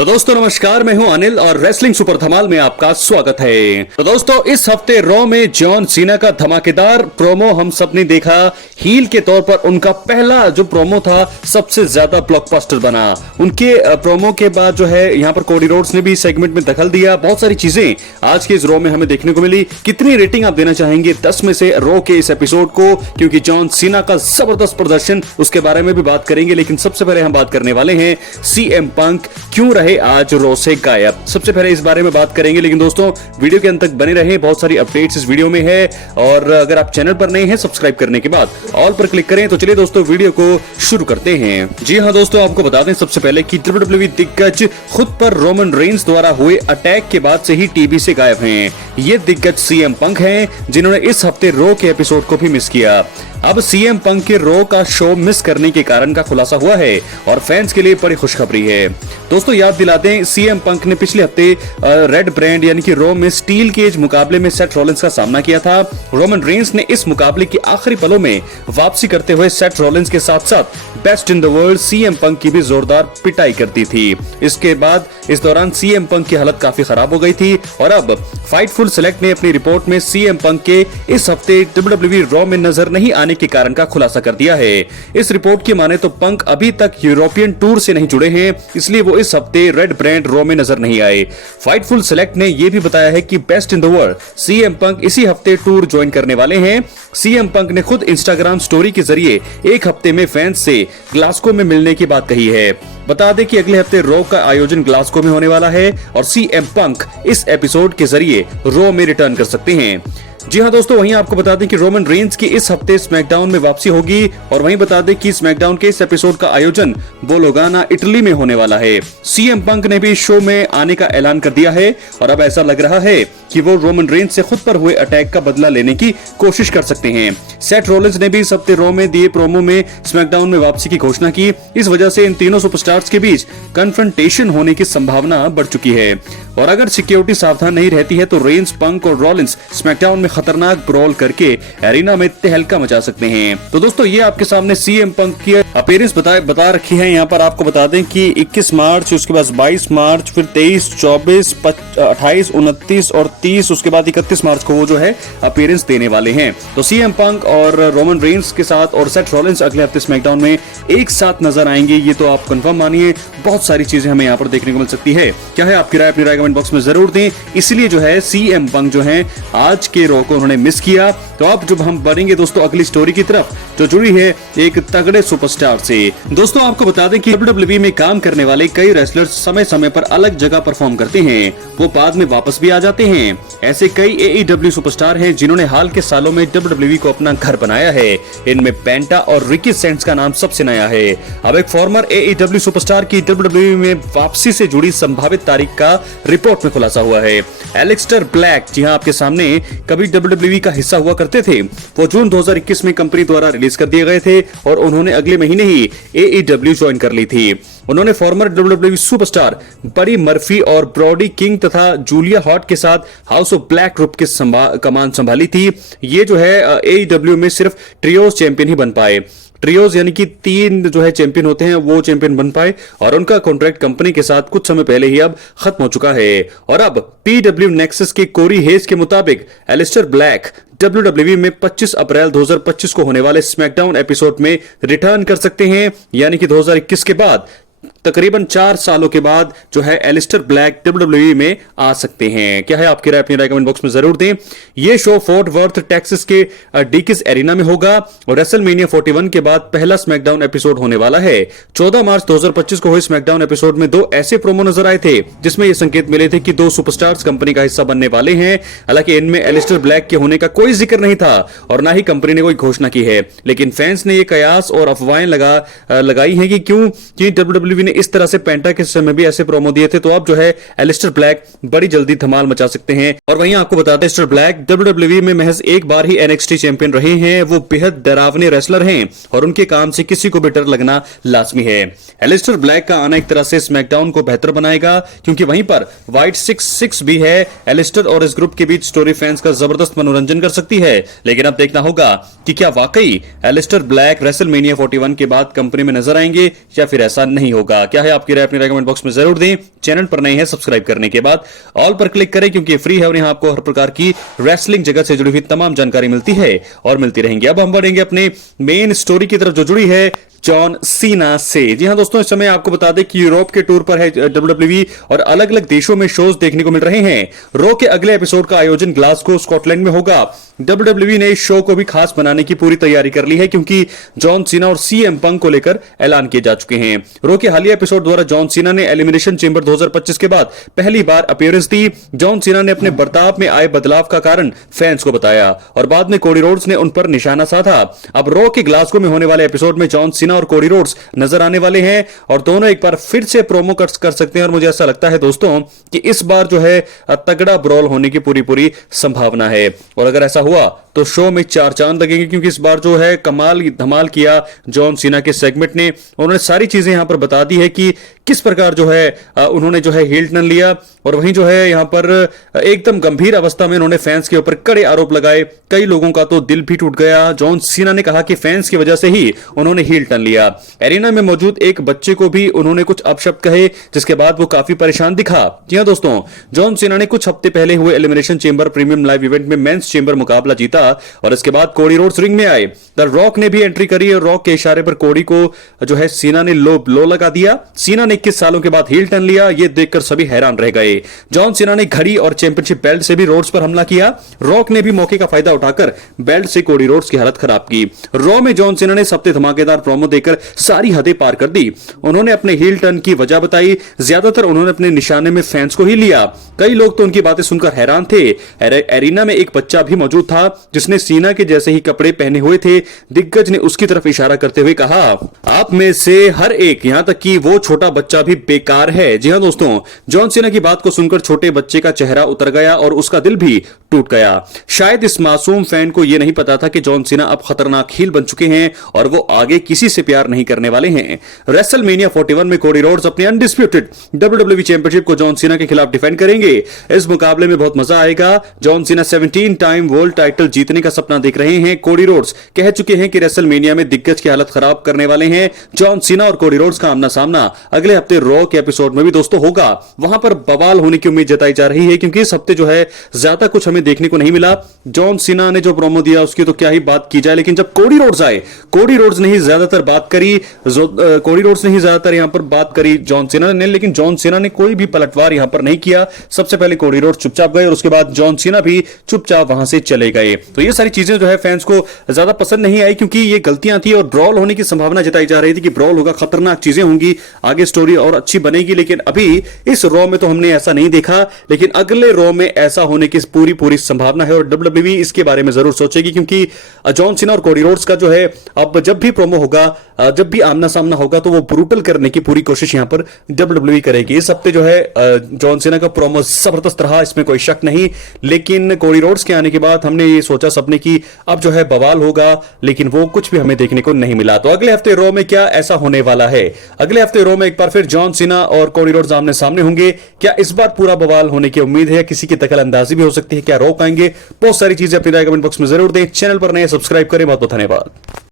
तो दोस्तों नमस्कार, मैं हूं अनिल और रेसलिंग सुपर धमाल में आपका स्वागत है। तो दोस्तों इस हफ्ते रॉ में जॉन सीना का धमाकेदार प्रोमो हम सब ने देखा। हील के तौर पर उनका पहला जो प्रोमो था सबसे ज्यादा ब्लॉकबस्टर बना। उनके प्रोमो के बाद जो है यहाँ पर कोडी रोड्स ने भी सेगमेंट में दखल दिया। बहुत सारी चीजें आज के इस रॉ में हमें देखने को मिली। कितनी रेटिंग आप देना चाहेंगे 10 में से रॉ के इस एपिसोड को, क्योंकि जॉन सीना का जबरदस्त प्रदर्शन, उसके बारे में भी बात करेंगे। लेकिन सबसे पहले हम बात करने वाले हैं सीएम पंक क्यों रहे आज रॉ से गायब। सबसे पहले इस बारे में बात करेंगे, लेकिन दोस्तों वीडियो के अंत तक बने रहे। बहुत सारी अपडेट्स इस वीडियो में है और अगर आप चैनल पर नए हैं सब्सक्राइब करने के बाद ऑल पर क्लिक करें। तो चलिए दोस्तों वीडियो को शुरू करते हैं। जी हां दोस्तों, आपको बता दें सबसे पहले कि WWE दिग्गज खुद पर रोमन रेंस द्वारा हुए अटैक के बाद से ही टीवी से गायब हैं। ये दिग्गज सीएम पंक हैं जिन्होंने इस हफ्ते रॉ के एपिसोड को भी मिस किया। अब सीएम पंक के रॉ का शो मिस करने के कारण का खुलासा हुआ है और फैंस के लिए बड़ी खुशखबरी है। दोस्तों याद दिला दें, सीएम पंक ने पिछले हफ्ते रेड ब्रांड यानी कि रॉ में स्टील केज मुकाबले में सेथ रॉलिंस का सामना किया था। रोमन रेंस ने इस मुकाबले के आखिरी पलों में वापसी करते हुए सेथ रॉलिंस के साथ साथ best in the world CM Punk की भी जोरदार पिटाई कर दी थी। इसके बाद इस दौरान सीएम पंक की हालत काफी खराब हो गई थी और अब फाइटफुल सेलेक्ट ने अपनी रिपोर्ट में सीएम पंक के इस हफ्ते WWE रॉ में नजर नहीं आने के कारण का खुलासा कर दिया है। इस रिपोर्ट की माने तो पंक अभी तक यूरोपियन टूर से नहीं जुड़े हैं, इसलिए वो इस हफ्ते रेड ब्रांड रॉ में नजर नहीं आए। फाइटफुल सेलेक्ट ने यह भी बताया है कि best in the world CM Punk इसी हफ्ते टूर ज्वाइन करने वाले हैं। सीएम पंक ने खुद इंस्टाग्राम स्टोरी के जरिए एक हफ्ते में फैंस से ग्लासगो में मिलने की बात कही है। बता दें कि अगले हफ्ते रॉ का आयोजन ग्लासगो में होने वाला है और सीएम पंक इस एपिसोड के जरिए रॉ में रिटर्न कर सकते हैं। जी हां दोस्तों, वहीं आपको बता दें कि रोमन रेंस की इस हफ्ते स्मैकडाउन में वापसी होगी और वहीं बता दें कि स्मैकडाउन के इस एपिसोड का आयोजन बोलोगाना इटली में होने वाला है। सीएम पंक ने भी शो में आने का ऐलान कर दिया है और अब ऐसा लग रहा है कि वो रोमन रेंस से खुद पर हुए अटैक का बदला लेने की कोशिश कर सकते हैं। सेथ रॉलिंस ने भी इस हफ्ते रॉ में दिए प्रोमो में स्मैकडाउन में वापसी की घोषणा की। इस वजह से इन तीनों सुपरस्टार्स के बीच कन्फ्रंटेशन होने की संभावना बढ़ चुकी है और अगर सिक्योरिटी सावधान नहीं रहती है तो रेंस, पंक और रॉलिंस स्मैकडाउन में खतरनाक ब्रॉल करके एरिना में तहलका मचा सकते हैं। तो दोस्तों ये आपके सामने सीएम पंक की अपीयरेंस बता रखी है। यहाँ पर आपको बता दें कि 21 मार्च, उसके बाद 22 मार्च, फिर 23, 24, 28, 29 और 30, उसके बाद 31 मार्च को वो जो है अपीयरेंस देने वाले हैं। तो सीएम पंक और रोमन रेंस के साथ और सेथ रॉलिंस अगले हफ्ते स्मैकडाउन में एक साथ नजर आएंगे, ये तो आप कंफर्म मानिए। बहुत सारी चीजें हमें यहाँ पर देखने को मिल सकती है। क्या है आपकी राय? अपनी राय कमेंट बॉक्स में जरूर दें। इसलिए जो है सीएम पंक जो है आज के रॉ को उन्होंने मिस किया। तो अब जब हम बढ़ेंगे दोस्तों अगली स्टोरी की तरफ जो जुड़ी है एक तगड़े सुपरस्टार से। दोस्तों आपको बता दें कि WWE में काम करने वाले कई रेसलर्स समय समय पर अलग जगह परफॉर्म करते हैं, वो बाद में वापस भी आ जाते हैं। ऐसे कई AEW सुपरस्टार हैं जिन्होंने हाल के सालों में WWE को अपना घर बनाया है। इनमें पेंटा और रिकी सेंट्स का नाम सबसे नया है। अब एक फॉर्मर AEW सुपरस्टार की WWE में वापसी से जुड़ी संभावित तारीख का रिपोर्ट में खुलासा हुआ है। एलेक्स्टर ब्लैक, जी हां आपके सामने, कभी WWE का हिस्सा हुआ करते थे। वो जून 2021 में कंपनी द्वारा रिलीज कर दिए गए थे और उन्होंने अगले महीने ही AEW ज्वाइन कर ली थी। उन्होंने former WWE superstar Buddy Murphy और ब्रॉडी किंग तथा जूलिया हॉट के साथ हाउस ऑफ ब्लैक ग्रुप की कमान संभाली थी। ये जो है AEW में सिर्फ ट्रियोस चैंपियन ही बन पाए। ट्रियोज यानी कि 3 जो है चैंपियन होते हैं वो चैंपियन बन पाए और उनका कॉन्ट्रैक्ट कंपनी के साथ कुछ समय पहले ही अब खत्म हो चुका है। और अब PW नेक्सस के कोरी हेज के मुताबिक एलिस्टर ब्लैक WWE में 25 अप्रैल 2025 को होने वाले स्मैकडाउन एपिसोड में रिटर्न कर सकते हैं, यानी कि 2021 के बाद तकरीबन 4 सालों के बाद जो है एलिस्टर ब्लैक WWE में आ सकते हैं। क्या है आपकी राय? अपनी राय कमेंट बॉक्स में जरूर दें। यह शो फोर्ट वर्थ टेक्सास के डीकिस एरिना में होगा और रेसलमेनिया 41 के बाद पहला स्मैकडाउन एपिसोड होने वाला है। 14 मार्च 2025 को हुए स्मैकडाउन एपिसोड में 2 ऐसे प्रोमो नजर आए थे जिसमें यह संकेत मिले थे कि 2 सुपरस्टार्स कंपनी का हिस्सा बनने वाले हैं। हालांकि इनमें एलिस्टर ब्लैक के होने का कोई जिक्र नहीं था और ना ही कंपनी ने कोई घोषणा की है, लेकिन फैंस ने यह कयास और अफवाहें लगाई है कि क्यों कि WWE ने इस तरह से पेंटा के समय भी ऐसे प्रोमो दिए थे। तो अब जो है एलिस्टर ब्लैक बड़ी जल्दी धमाल मचा सकते हैं। और वहीं आपको बता दें एलिस्टर ब्लैक WWE में महज एक बार ही NXT चैंपियन रहे हैं। वो बेहद डरावने रेसलर हैं और उनके काम से किसी को भी डर लगना लाजमी है। एलिस्टर ब्लैक का आना एक तरह से स्मैकडाउन को बेहतर बनाएगा क्योंकि वहीं पर व्हाइट 6 भी है। एलिस्टर और इस ग्रुप के बीच स्टोरी फैंस का जबरदस्त मनोरंजन कर सकती है, लेकिन अब देखना होगा कि क्या वाकई एलिस्टर ब्लैक रेसलमेनिया 41 के बाद कंपनी में नजर आएंगे या फिर ऐसा नहीं होगा। दिया। क्या है आपकी राय, अपनी राय कमेंट बॉक्स में जरूर दें। चैनल पर नए हैं सब्सक्राइब करने के बाद ऑल पर क्लिक करें, क्योंकि फ्री है और यहाँ आपको हर प्रकार की रेसलिंग जगत से जुड़ी हुई तमाम जानकारी मिलती है और मिलती रहेंगी। अब हम बढ़ेंगे अपने मेन स्टोरी की तरफ जो जुड़ी है जॉन सीना से। जी हां दोस्तों, इस समय आपको बता दें कि यूरोप के टूर पर है डब्ल्यूडब्ल्यूई और अलग अलग देशों में शोज देखने को मिल रहे हैं। रॉ के अगले एपिसोड का आयोजन ग्लासगो स्कॉटलैंड में होगा। डब्ल्यूडब्ल्यूई ने इस शो को भी खास बनाने की पूरी तैयारी कर ली है, क्योंकि जॉन सीना और सीएम पंक को लेकर ऐलान किए जा चुके हैं। रॉ के हालिया एपिसोड द्वारा जॉन सीना ने एलिमिनेशन चेंबर 2025 के बाद पहली बार अपीयरेंस दी। जॉन सीना ने अपने बर्ताव में आए बदलाव का कारण फैंस को बताया और बाद में कोडी रोड्स ने उन पर निशाना साधा। अब रॉ के ग्लासगो में होने वाले एपिसोड में जॉन सीना और कोडी रोड्स नजर आने वाले हैं और दोनों एक बार फिर से प्रोमो कर सकते हैं। और मुझे ऐसा लगता है दोस्तों कि इस बार जो है तगड़ा ब्रॉल होने की पूरी संभावना है। और अगर ऐसा हुआ तो शो में 4 चांद लगेंगे, क्योंकि इस बार जो है कमाल धमाल किया जॉन सीना के सेगमेंट ने। उन्होंने सारी चीजें यहां पर बता दी है कि किस प्रकार जो है उन्होंने जो है हील टर्न लिया और वहीं जो है यहां पर एकदम गंभीर अवस्था में उन्होंने फैंस के ऊपर कड़े आरोप लगाए। कई लोगों का तो दिल भी टूट गया। जॉन सीना ने कहा कि फैंस की वजह से ही उन्होंने हील टर्न लिया। एरिना में मौजूद एक बच्चे को भी उन्होंने कुछ अपशब्द कहे, जिसके बाद वो काफी परेशान दिखा। जी हां दोस्तों, जॉन सीना ने कुछ हफ्ते पहले हुए elimination chamber premium live event में मेंस चेंबर मुकाबला जीता और इसके बाद कोडी रोड्स रिंग में आए। द रॉक ने भी एंट्री करी और रॉक के इशारे पर कोडी को जो है सीना ने लो लगा दिया। सीना ने 21 सालों के बाद हील टर्न लिया, यह देखकर सभी हैरान रह गए। जॉन सीना ने घड़ी और चैंपियनशिप बेल्ट से भी रोड्स पर हमला किया। रॉक ने भी मौके का फायदा उठाकर बेल्ट से कोडी रोड्स की हालत खराब की। रॉ में जॉन सीना ने सबसे धमाकेदार प्रोमो देकर सारी हदें पार कर दी। उन्होंने अपने हील टर्न की वजह बताई। ज्यादातर उन्होंने अपने निशाने में फैंस को ही लिया। कई लोग तो उनकी बातें सुनकर हैरान थे। एरिना में एक बच्चा भी मौजूद था जिसने सीना के जैसे ही कपड़े पहने हुए थे। दिग्गज ने उसकी तरफ इशारा करते हुए कहा, आप में से हर एक, यहां तक कि वो छोटा बच्चा भी बेकार है। जी हां दोस्तों, जॉन सीना की बात को सुनकर छोटे बच्चे का चेहरा उतर गया और उसका दिल भी टूट गया। शायद इस मासूम फैन को यह नहीं पता था कि जॉन सीना अब खतरनाक हील बन चुके हैं और वो आगे किसी से प्यार नहीं करने वाले हैं। रेसलमेनिया 41 में कोडी रोड्स अपने अनडिस्प्यूटेड डब्ल्यूडब्ल्यूई चैंपियनशिप को जॉन सीना के खिलाफ डिफेंड करेंगे। इस मुकाबले में बहुत मजा आएगा। John Cena 17 time world title जीतने का सपना देख रहे हैं। कोडी रोड्स कह चुके हैं कि रेसलमेनिया में दिग्गज की हालत खराब करने वाले हैं। जॉन सीना और कोडी रोड्स का आमना सामना अगले हफ्ते रॉ के एपिसोड में भी दोस्तों होगा। वहां पर बवाल होने की उम्मीद जताई जा रही है, क्योंकि इस हफ्ते जो है ज्यादा कुछ हमें देखने को नहीं मिला। जॉन सीना ने जो प्रोमो दिया उसकी तो क्या ही बात की जाए, लेकिन जब कोडी रोड्स आए, कोडी रोड्स ने ही ज्यादातर बात करी। कोडी रोड्स ने ही ज्यादातर यहां पर बात करी जॉन सीना ने, लेकिन जॉन सीना ने कोई भी पलटवार यहां पर नहीं किया। सबसे पहले कोडी रोड्स चुपचाप गए और उसके बाद जॉन सीना भी चुपचाप वहां से चले गए। तो ये सारी चीजें जो है फैंस को ज्यादा पसंद नहीं आई, क्योंकि ये गलतियां थी और ब्रॉल होने की संभावना जताई जा रही थी कि ब्रॉल होगा, खतरनाक चीजें होंगी, आगे स्टोरी और अच्छी बनेगी। लेकिन अभी इस रॉ में तो हमने ऐसा नहीं देखा, लेकिन अगले रॉ में ऐसा होने की पूरी संभावना है और डब्ल्यूडब्ल्यूई इसके बारे में जरूर सोचेगी, क्योंकि जॉन सीना और कोडी रोड्स का जो है अब जब भी प्रोमो होगा, जब भी आमना सामना होगा, तो वो ब्रूटल करने की पूरी कोशिश यहां पर डब्ल्यूडब्ल्यूई करेगी। इस हफ्ते जो है जॉन सीना का प्रोमो जबरदस्त रहा, इसमें कोई शक नहीं। लेकिन कोडी रोड्स के आने के बाद हमने ये सोचा सबने कि अब जो है बवाल होगा, लेकिन वो कुछ भी हमें देखने को नहीं मिला। तो अगले हफ्ते रॉ में क्या ऐसा होने वाला है? अगले हफ्ते रॉ में एक बार फिर जॉन सीना और कोडी रोड्स आमने सामने होंगे। क्या इस बार पूरा बवाल होने की उम्मीद है? किसी की दखल अंदाजी भी हो सकती है। क्या रॉ आएंगे? बहुत सारी चीजें अपनी राय कमेंट बॉक्स में जरूर दें। चैनल पर नए सब्सक्राइब करें। बहुत बहुत धन्यवाद।